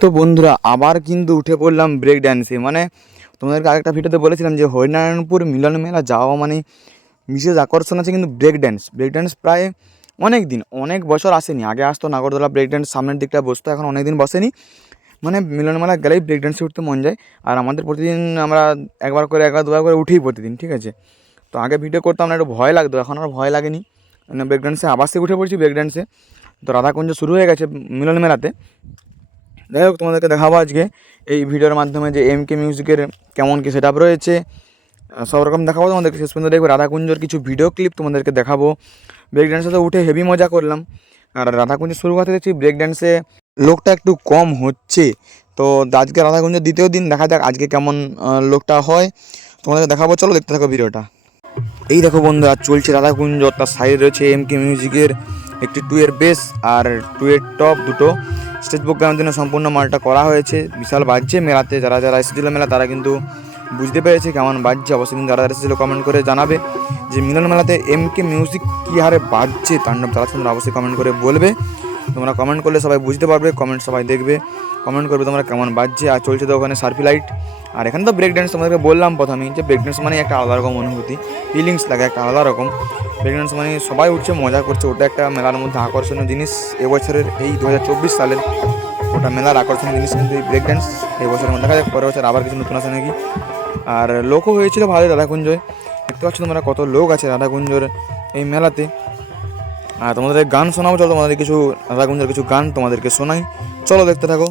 তো বন্ধুরা আবার কিন্তু উঠে পড়লাম ব্রেক ড্যান্সে। তোমাদেরকে আরেকটা ভিডিওতে বলেছিলাম যে হরিনারায়ণপুর মিলন মেলা যাওয়া মানে বিশেষ আকর্ষণ আছে কিন্তু ব্রেক ড্যান্স। ব্রেক ড্যান্স প্রায় অনেক বছর আসেনি। আগে আসতো নাগরদোলা ব্রেক ড্যান্স সামনের দিকটা বসতো, এখন অনেক দিন বসেনি। মিলন মেলা গেলেই ব্রেক ড্যান্সে উঠতে মন যায়। আর আমাদের প্রতিদিন আমরা একবার দুবার করে উঠেই প্রতিদিন, ঠিক আছে। তো আগে ভিডিও করতাম না, একটু ভয় লাগতো, এখন আর ভয় লাগেনি। ব্রেক ড্যান্সে আবার সে উঠে পড়ছি ব্রেক ড্যান্সে। তো রাধাকুঞ্জ শুরু হয়ে গেছে মিলন মেলাতে। যাই হোক, তোমাদেরকে দেখাবো আজকে এই ভিডিওর মাধ্যমে যে এমকে মিউজিকের কেমন কী সেট আপ রয়েছে, সব রকম দেখাবো তোমাদেরকে। শেষ পর্যন্ত দেখবো রাধাকুঞ্জর কিছু ভিডিও ক্লিপ তোমাদেরকে দেখাবো। ব্রেক ড্যান্সে তো উঠে হেভি মজা করলাম। আর রাধাকুঞ্জের শুরু করতে দেখছি ব্রেক ড্যান্সে লোকটা একটু কম হচ্ছে। তো আজকে রাধাকুঞ্জের দ্বিতীয় দিন, দেখা যাক আজকে কেমন লোকটা হয়, তোমাদেরকে দেখাবো। চলো দেখতে থাকো ভিডিওটা। এই দেখো বন্ধু, আর চলছে রাধাকুঞ্জ, তার সাইডে রয়েছে এমকে মিউজিকের একটি 2 এর বেস আর 2 এর টপ দুটো। স্টেজ প্রোগ্রামের জন্য সম্পূর্ণ মালটা করা হয়েছে। বিশাল বাজছে মেলাতে। যারা এসেছিলো মেলা তারা কিন্তু বুঝতে পেরেছে কেমন বাজছে। অবশ্যই কিন্তু যারা এসেছিলো কমেন্ট করে জানাবে যে মিলন মেলাতে এমকে মিউজিক কী হারে বাজছে, তাণ্ডব চালাচ্ছে। তোমরা অবশ্যই কমেন্ট করে বলবে। তোমরা কমেন্ট করলে সবাই বুঝতে পারবে, কমেন্ট সবাই দেখবে, কমেন্ট করবে তোমরা কেমন বাজছে। আর চলছে তো ওখানে সার্ফি লাইট। আর এখানে তো ব্রেক ড্যান্স তোমাদেরকে বললাম প্রথমেই যে ব্রেক ড্যান্স মানে একটা আলাদা রকম অনুভূতি, ফিলিংস লাগে একটা আলাদা রকম। ব্রেক ড্যান্স মানে সবাই উঠছে, মজা করছে। ওটা একটা মেলার মধ্যে আকর্ষণীয় জিনিস এবছরের, এই 2024 সালের ওটা মেলার আকর্ষণীয় জিনিস কিন্তু এই ব্রেক ড্যান্স। এবছরের মধ্যে দেখা যাক পরের বছর আবার কিছু নতুন আসে নাকি। আর লোকও হয়েছিল ভালোই রাধাকুঞ্জয়। দেখতে পাচ্ছ তোমরা কত লোক আছে রাধাকুঞ্জের এই মেলাতে। আর তোমাদের গান শোনাবো, চলো তোমাদের কিছু রাধাকুঞ্জের কিছু গান তোমাদেরকে শোনাই, চলো দেখতে থাকো।